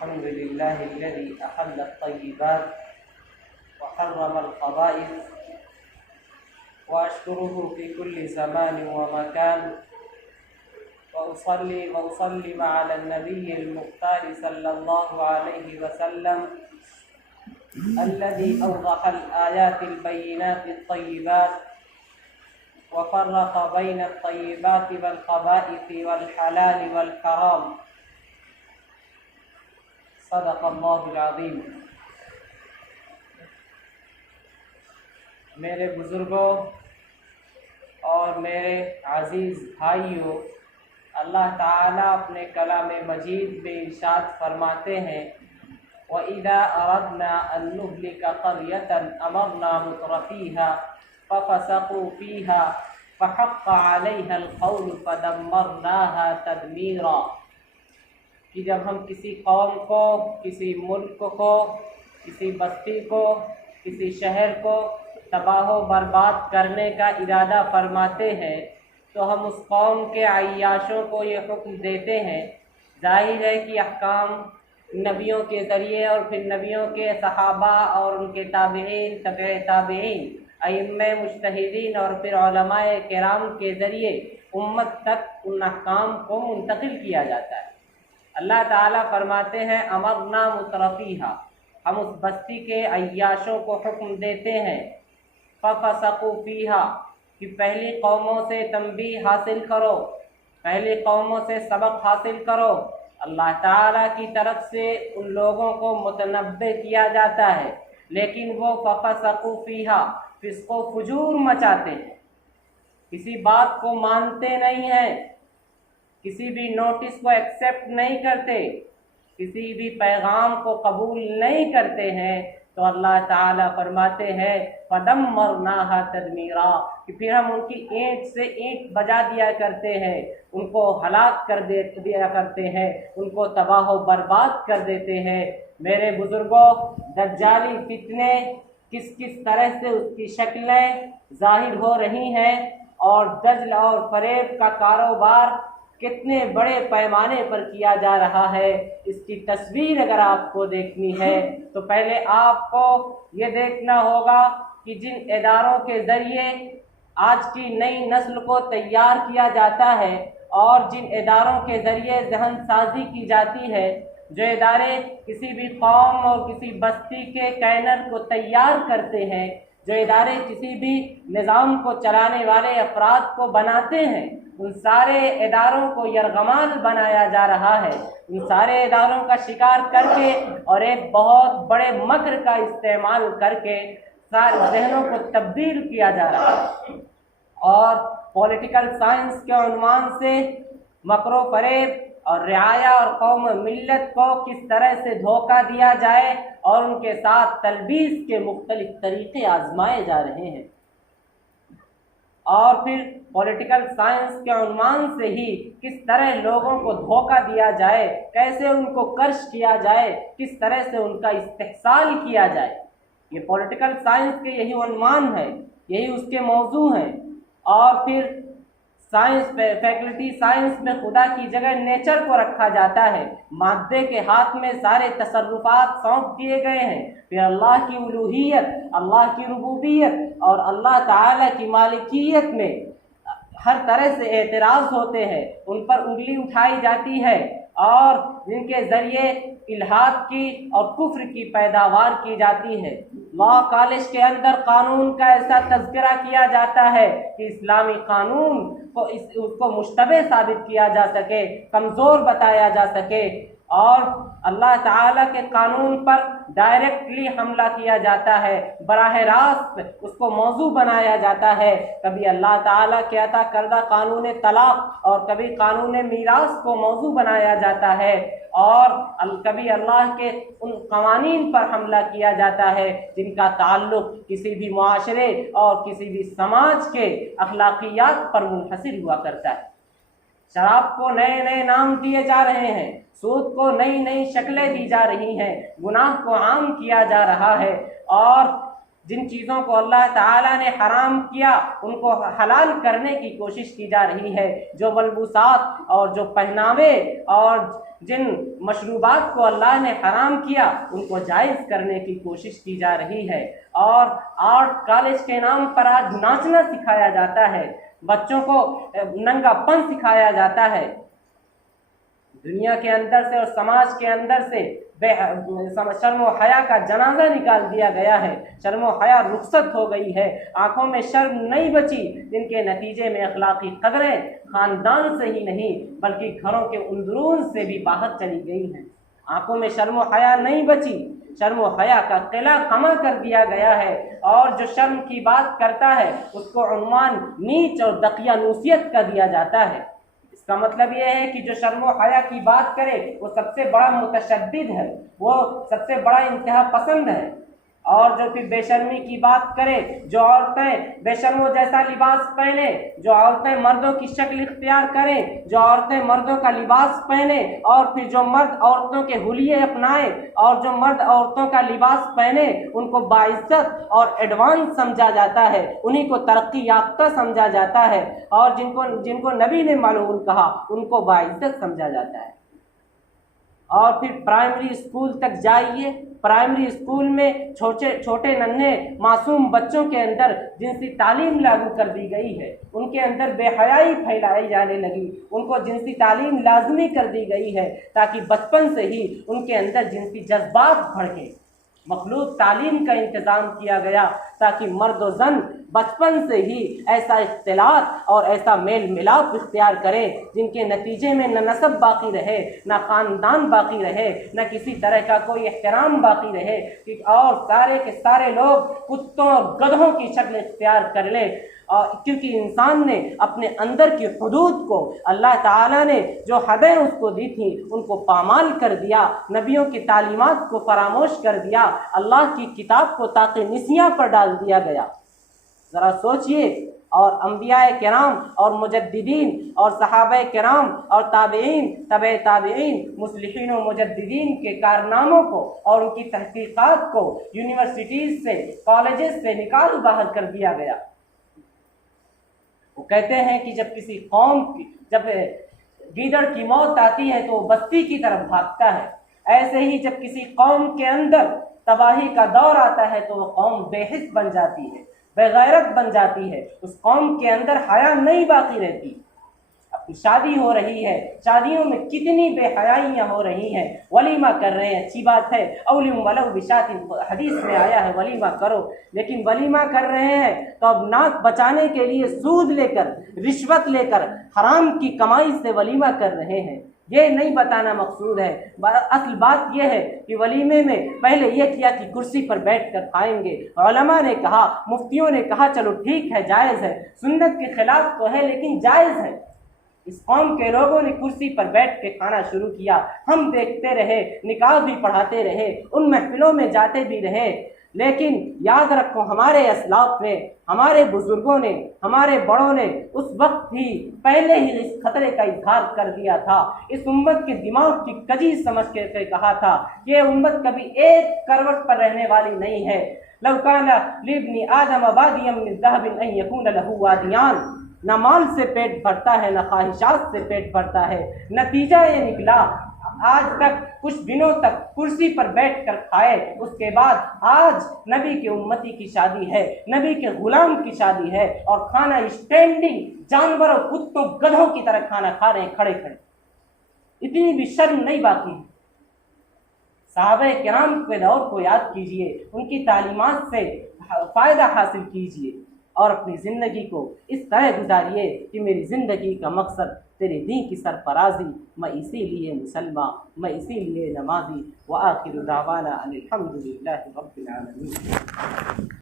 الحمد لله الذي أحل الطيبات وحرم الخبائث وأشكره في كل زمان ومكان وأصلي وأسلم على النبي المختار صلى الله عليه وسلم الذي أوضح الآيات البينات الطيبات وفرق بين الطيبات والخبائث والحلال والحرام صدق اللہ العظیم۔ میرے بزرگوں اور میرے عزیز بھائیوں، اللہ تعالیٰ اپنے کلام مجید میں ارشاد فرماتے ہیں وَإِذَا أَرَدْنَا أَن نُهْلِكَ قَرْيَةً أَمَرْنَا مُتْرَفِيهَا فَفَسَقُوا فِيهَا فَحَقَّ عَلَيْهَا الْقَوْلُ فَدَمَّرْنَاهَا تَدْمِيرًا، کہ جب ہم کسی قوم کو، کسی ملک کو، کسی بستی کو، کسی شہر کو تباہ و برباد کرنے کا ارادہ فرماتے ہیں تو ہم اس قوم کے عیاشوں کو یہ حکم دیتے ہیں۔ ظاہر ہے کہ احکام نبیوں کے ذریعے اور پھر نبیوں کے صحابہ اور ان کے تابعین، تبع تابعین، ائمہ مجتہدین اور پھر علماء کرام کے ذریعے امت تک ان احکام کو منتقل کیا جاتا ہے۔ اللہ تعالیٰ فرماتے ہیں امرنا مترفیہا، ہم اس بستی کے عیاشوں کو حکم دیتے ہیں ففسقوا فیہا، کہ پہلی قوموں سے تنبیہ حاصل کرو، پہلی قوموں سے سبق حاصل کرو۔ اللہ تعالیٰ کی طرف سے ان لوگوں کو متنبہ کیا جاتا ہے، لیکن وہ ففسقوا فیہا، فسق و فجور مچاتے ہیں، کسی بات کو مانتے نہیں ہیں، کسی بھی نوٹس کو ایکسیپٹ نہیں کرتے، کسی بھی پیغام کو قبول نہیں کرتے ہیں، تو اللہ تعالیٰ فرماتے ہیں فَدَمَّرْنَاهَا تَدْمِيرًا، کہ پھر ہم ان کی اینٹ سے اینٹ بجا دیا کرتے ہیں، ان کو ہلاک کر دیا کرتے ہیں، ان کو تباہ و برباد کر دیتے ہیں۔ میرے بزرگوں، دجالی فتنے کس کس طرح سے اس کی شکلیں ظاہر ہو رہی ہیں اور دجل اور فریب کا کاروبار کتنے بڑے پیمانے پر کیا جا رہا ہے، اس کی تصویر اگر آپ کو دیکھنی ہے تو پہلے آپ کو یہ دیکھنا ہوگا کہ جن اداروں کے ذریعے آج کی نئی نسل کو تیار کیا جاتا ہے اور جن اداروں کے ذریعے ذہن سازی کی جاتی ہے، جو ادارے کسی بھی قوم اور کسی بستی کے کینر کو تیار کرتے ہیں، جو ادارے کسی بھی نظام کو چلانے والے افراد کو بناتے ہیں، ان سارے اداروں کو یرغمال بنایا جا رہا ہے، ان سارے اداروں کا شکار کر کے اور ایک بہت بڑے مکر کا استعمال کر کے سارے ذہنوں کو تبدیل کیا جا رہا ہے، اور پولیٹیکل سائنس کے عنوان سے مکر و فریب اور رعایا اور قوم ملت کو کس طرح سے دھوکہ دیا جائے اور ان کے ساتھ تلبیس کے مختلف طریقے آزمائے جا رہے ہیں، اور پھر پولیٹیکل سائنس کے عنوان سے ہی کس طرح لوگوں کو دھوکہ دیا جائے، کیسے ان کو کرش کیا جائے، کس طرح سے ان کا استحصال کیا جائے۔ یہ پولیٹیکل سائنس کے یہی عنوان ہے، یہی اس کے موضوع ہیں۔ اور پھر سائنس فیکلٹی سائنس میں خدا کی جگہ نیچر کو رکھا جاتا ہے، مادے کے ہاتھ میں سارے تصرفات سونپ دیے گئے ہیں، پھر اللہ کی الوہیت، اللہ کی ربوبیت اور اللہ تعالیٰ کی مالکیت میں ہر طرح سے اعتراض ہوتے ہیں، ان پر انگلی اٹھائی جاتی ہے اور جن کے ذریعے الحاد کی اور کفر کی پیداوار کی جاتی ہے۔ لا کالج کے اندر قانون کا ایسا تذکرہ کیا جاتا ہے کہ اسلامی قانون کو اس کو مشتبہ ثابت کیا جا سکے، کمزور بتایا جا سکے، اور اللہ تعالیٰ کے قانون پر ڈائریکٹلی حملہ کیا جاتا ہے، براہ راست اس کو موضوع بنایا جاتا ہے۔ کبھی اللہ تعالیٰ کے عطا کردہ قانون طلاق اور کبھی قانون میراث کو موضوع بنایا جاتا ہے، اور کبھی اللہ کے ان قوانین پر حملہ کیا جاتا ہے جن کا تعلق کسی بھی معاشرے اور کسی بھی سماج کے اخلاقیات پر منحصر ہوا کرتا ہے۔ شراب کو نئے نئے نام دیے جا رہے ہیں، سود کو نئی نئی شکلیں دی جا رہی ہیں، گناہ کو عام کیا جا رہا ہے، اور جن چیزوں کو اللہ تعالیٰ نے حرام کیا ان کو حلال کرنے کی کوشش کی جا رہی ہے، جو ملبوسات اور جو پہناوے اور جن مشروبات کو اللہ نے حرام کیا ان کو جائز کرنے کی کوشش کی جا رہی ہے، اور آرٹ کالج کے نام پر آج ناچنا سکھایا جاتا ہے، بچوں کو ننگا پن سکھایا جاتا ہے۔ دنیا کے اندر سے اور سماج کے اندر سے شرم و حیا کا جنازہ نکال دیا گیا ہے، شرم و حیا رخصت ہو گئی ہے، آنکھوں میں شرم نہیں بچی، جن کے نتیجے میں اخلاقی قدریں خاندان سے ہی نہیں بلکہ گھروں کے اندرون سے بھی باہر چلی گئی ہیں۔ آنکھوں میں شرم و حیا نہیں بچی، شرم و حیا کا قلعہ خما کر دیا گیا ہے، اور جو شرم کی بات کرتا ہے اس کو عنوان نیچ اور دقیانوسیت کا دیا جاتا ہے۔ اس کا مطلب یہ ہے کہ جو شرم و حیا کی بات کرے وہ سب سے بڑا متشدد ہے، وہ سب سے بڑا انتہا پسند ہے، اور جو پھر بے شرمی کی بات کرے، جو عورتیں بے شرم و جیسا لباس پہنے، جو عورتیں مردوں کی شکل اختیار کریں، جو عورتیں مردوں کا لباس پہنے، اور پھر جو مرد عورتوں کے حلیے اپنائیں، اور جو مرد عورتوں کا لباس پہنے ان کو باعزت اور ایڈوانس سمجھا جاتا ہے، انہی کو ترقی یافتہ سمجھا جاتا ہے، اور جن کو نبی نے معلوم کہا ان کو باعزت سمجھا جاتا ہے۔ اور پھر پرائمری اسکول تک جائیے، پرائمری اسکول میں چھوٹے ننھے معصوم بچوں کے اندر جنسی تعلیم لاگو کر دی گئی ہے، ان کے اندر بے حیائی پھیلائی جانے لگی، ان کو جنسی تعلیم لازمی کر دی گئی ہے تاکہ بچپن سے ہی ان کے اندر جنسی جذبات بھڑکیں۔ مخلوط تعلیم کا انتظام کیا گیا تاکہ مرد و زن بچپن سے ہی ایسا اختلاط اور ایسا میل ملاپ اختیار کریں جن کے نتیجے میں نہ نسب باقی رہے، نہ خاندان باقی رہے، نہ کسی طرح کا کوئی احترام باقی رہے، اور سارے کے سارے لوگ کتوں اور گدھوں کی شکل اختیار کر لیں، کیونکہ انسان نے اپنے اندر کی حدود کو اللہ تعالیٰ نے جو حدیں اس کو دی تھیں ان کو پامال کر دیا، نبیوں کی تعلیمات کو فراموش کر دیا، اللہ کی کتاب کو طاق نسیاں پر ڈال دیا گیا۔ ذرا سوچئے، اور انبیاء کرام اور مجددین اور صحابہ کرام اور تابعین، تبع تابعین، مصلحین و مجددین کے کارناموں کو اور ان کی تحقیقات کو یونیورسٹیز سے، کالجز سے نکال باہر کر دیا گیا۔ وہ کہتے ہیں کہ جب کسی قوم کی جب گیدڑ کی موت آتی ہے تو وہ بستی کی طرف بھاگتا ہے، ایسے ہی جب کسی قوم کے اندر تباہی کا دور آتا ہے تو وہ قوم بے حس بن جاتی ہے، بے غیرت بن جاتی ہے، اس قوم کے اندر حیا نہیں باقی رہتی۔ اپنی شادی ہو رہی ہے، شادیوں میں کتنی بے حیائیاں ہو رہی ہیں، ولیمہ کر رہے ہیں، اچھی بات ہے، اولم ولو بشات، حدیث میں آیا ہے ولیمہ کرو، لیکن ولیمہ کر رہے ہیں تو اب ناک بچانے کے لیے سود لے کر، رشوت لے کر، حرام کی کمائی سے ولیمہ کر رہے ہیں۔ یہ نہیں بتانا مقصود ہے، اصل بات یہ ہے کہ ولیمے میں پہلے یہ کیا کہ کرسی پر بیٹھ کر کھائیں گے، علماء نے کہا، مفتیوں نے کہا چلو ٹھیک ہے، جائز ہے، سنت کے خلاف تو ہے لیکن جائز ہے۔ اس قوم کے لوگوں نے کرسی پر بیٹھ کے کھانا شروع کیا، ہم دیکھتے رہے، نکاح بھی پڑھاتے رہے، ان محفلوں میں جاتے بھی رہے، لیکن یاد رکھو ہمارے اسلاف نے، ہمارے بزرگوں نے، ہمارے بڑوں نے اس وقت ہی پہلے ہی اس خطرے کا اظہار کر دیا تھا، اس امت کے دماغ کی کجی سمجھ کے کہا تھا کہ یہ امت کبھی ایک کروٹ پر رہنے والی نہیں ہے۔ لو کان لابن آدم وادیا من ذهب ان یکون له وادیان، نہ مال سے پیٹ بھرتا ہے نہ خواہشات سے پیٹ بھرتا ہے، نتیجہ یہ نکلا آج تک کچھ دنوں تک کرسی پر بیٹھ کر کھائے، اس کے بعد آج نبی کے امتی کی شادی ہے، نبی کے غلام کی شادی ہے، اور کھانا اسٹینڈنگ جانوروں، کتوں، گدھوں کی طرح کھانا کھا رہے ہیں کھڑے کھڑے، اتنی بھی شرم نہیں باقی۔ صحابہ کرام کے دور کو یاد کیجئے، ان کی تعلیمات سے فائدہ حاصل کیجئے، اور اپنی زندگی کو اس طرح گزاریے کہ میری زندگی کا مقصد تیرے دین کی سرفرازی، میں اسی لیے مسلمان، میں اسی لیے نمازی۔ وآخر دعوانا ان الحمد للہ رب العالمین۔